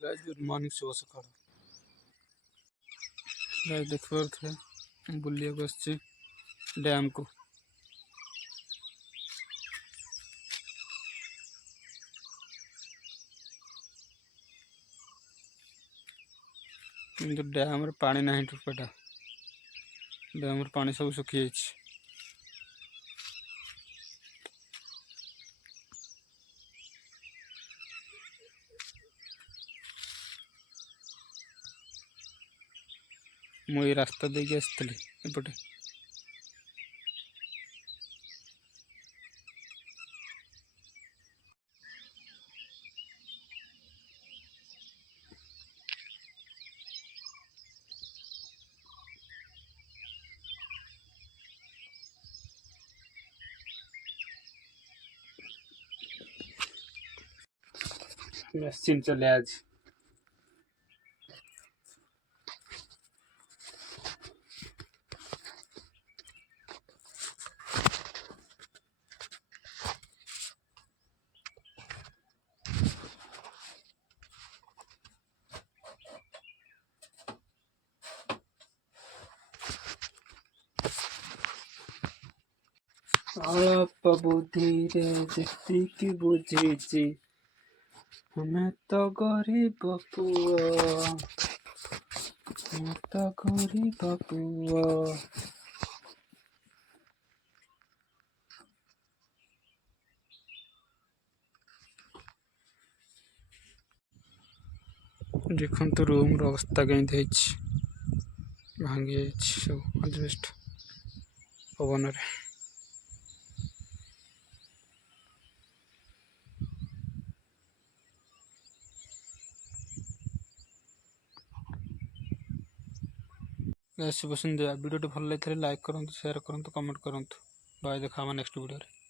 Guys good morning शुभ सकाळ guys देख पारे बुलिया बस डैम को किंतु डैम रे पानी नहीं टोपाटा डैम रे पानी सब सुखी जाइए। मुझे रास्ता देके आसती एपटे मेसिन चले आज अल्प बुद्धि रे जेतिकी बुझी हमें तो गरीब पुआ हमें तो गरीब पुआ देखो तो रूम अवस्था कमी भांगी सब आजबेस्ट पवन रे शुभ संध्या वीडियो भल लगे लाइक करूँ शेयर करूँ कमेंट करूँ बाय देखा नेक्स्ट वीडियो।